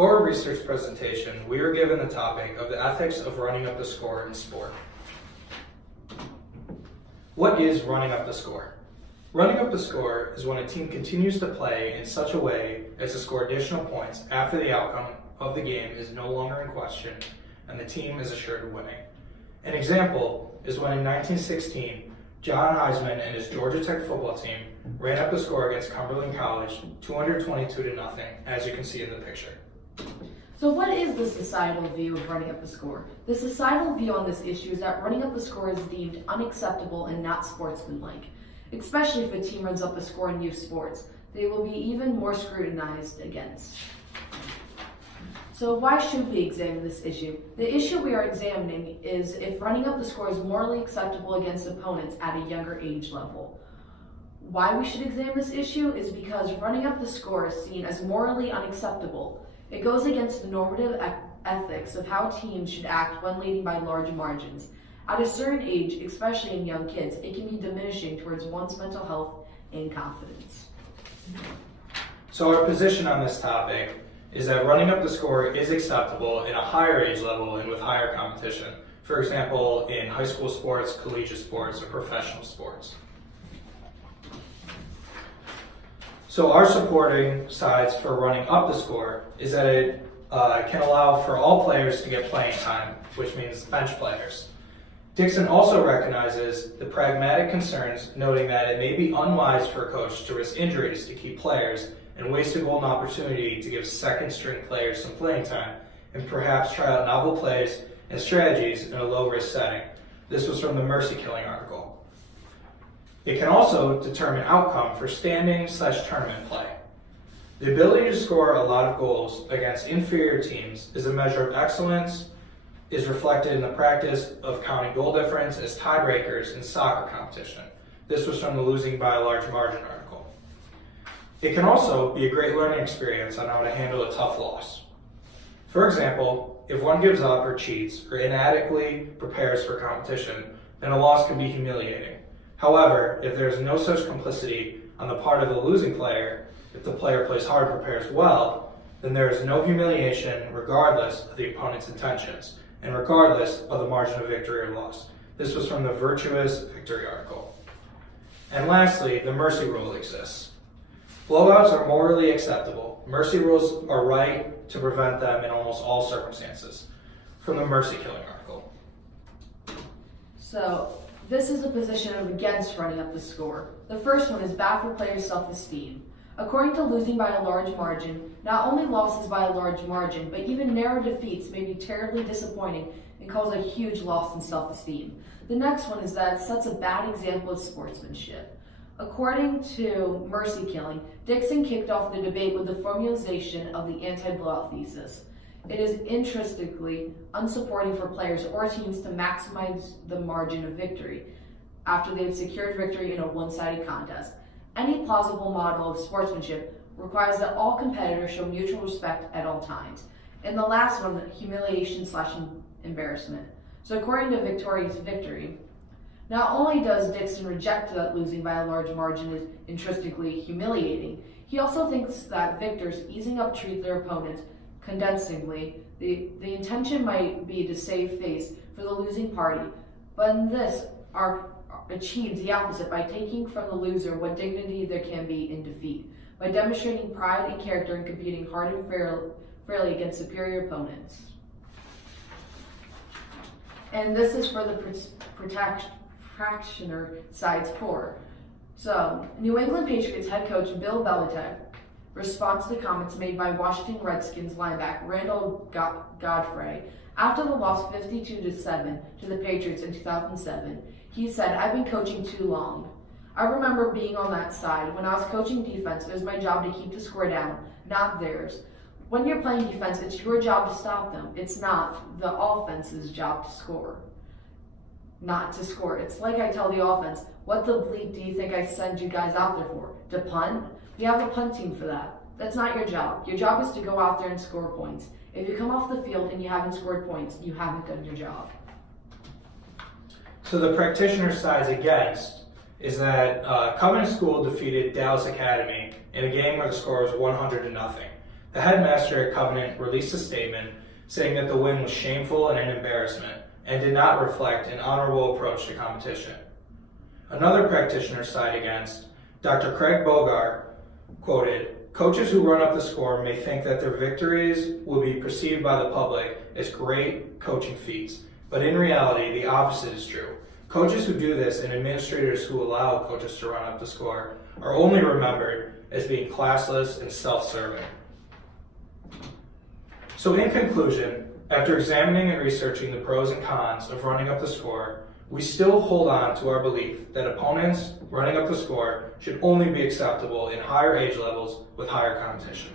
For a research presentation, we were given the topic of the ethics of running up the score in sport. What is running up the score? Running up the score is when a team continues to play in such a way as to score additional points after the outcome of the game is no longer in question and the team is assured of winning. An example is when in 1916, John Heisman and his Georgia Tech football team ran up the score against Cumberland College 222-0, as you can see in the picture. So what is the societal view of running up the score? The societal view on this issue is that running up the score is deemed unacceptable and not sportsmanlike, especially if a team runs up the score in youth sports. They will be even more scrutinized against. So why should we examine this issue? The issue we are examining is if running up the score is morally acceptable against opponents at a younger age level. Why we should examine this issue is because running up the score is seen as morally unacceptable. It goes against the normative ethics of how teams should act when leading by large margins. At a certain age, especially in young kids, it can be diminishing towards one's mental health and confidence. So our position on this topic is that running up the score is acceptable in a higher age level and with higher competition. For example, in high school sports, collegiate sports, or professional sports. So our supporting sides for running up the score is that it can allow for all players to get playing time, which means bench players. Dixon also recognizes the pragmatic concerns, noting that it may be unwise for a coach to risk injuries to keep players and waste a golden opportunity to give second-string players some playing time and perhaps try out novel plays and strategies in a low-risk setting. This was from the Mercy Killing article. It can also determine outcome for standing/tournament play. The ability to score a lot of goals against inferior teams is a measure of excellence, is reflected in the practice of counting goal difference as tiebreakers in soccer competition. This was from the Losing by a Large Margin article. It can also be a great learning experience on how to handle a tough loss. For example, if one gives up or cheats or inadequately prepares for competition, then a loss can be humiliating. However, if there is no such complicity on the part of the losing player, if the player plays hard and prepares well, then there is no humiliation regardless of the opponent's intentions and regardless of the margin of victory or loss. This was from the Virtuous Victory article. And lastly, the mercy rule exists. Blowouts are morally acceptable. Mercy rules are right to prevent them in almost all circumstances. From the Mercy Killing article. So this is the position of against running up the score. The first one is bad for players' self-esteem. According to Losing by a Large Margin, not only losses by a large margin, but even narrow defeats may be terribly disappointing and cause a huge loss in self-esteem. The next one is that it sets a bad example of sportsmanship. According to Mercy Killing, Dixon kicked off the debate with the formulation of the anti-blowout thesis. It is intrinsically unsupporting for players or teams to maximize the margin of victory after they have secured victory in a one-sided contest. Any plausible model of sportsmanship requires that all competitors show mutual respect at all times. And the last one, humiliation/embarrassment. So according to Victoria's Victory, not only does Dixon reject that losing by a large margin is intrinsically humiliating, he also thinks that victors easing up treat their opponents condescendingly. The intention might be to save face for the losing party, but in this achieves the opposite by taking from the loser what dignity there can be in defeat, by demonstrating pride and character in competing hard and fairly against superior opponents. And this is for the practitioner sides 4. So, New England Patriots head coach Bill Belichick responds to comments made by Washington Redskins linebacker Randall Godfrey after the loss 52-7 to the Patriots in 2007. He said, "I've been coaching too long. I remember being on that side. When I was coaching defense, it was my job to keep the score down, not theirs. When you're playing defense, it's your job to stop them. It's not the offense's job to score. Not to score. It's like I tell the offense, what the bleep do you think I send you guys out there for? To punt? We have a punt team for that. That's not your job. Your job is to go out there and score points. If you come off the field and you haven't scored points, you haven't done your job." So the practitioner side's against is that Covenant School defeated Dallas Academy in a game where the score was 100-0. The headmaster at Covenant released a statement saying that the win was shameful and an embarrassment and did not reflect an honorable approach to competition. Another practitioner sided against, Dr. Craig Bogar, quoted, "Coaches who run up the score may think that their victories will be perceived by the public as great coaching feats, but in reality, the opposite is true. Coaches who do this and administrators who allow coaches to run up the score are only remembered as being classless and self-serving." So in conclusion, after examining and researching the pros and cons of running up the score, we still hold on to our belief that opponents running up the score should only be acceptable in higher age levels with higher competition.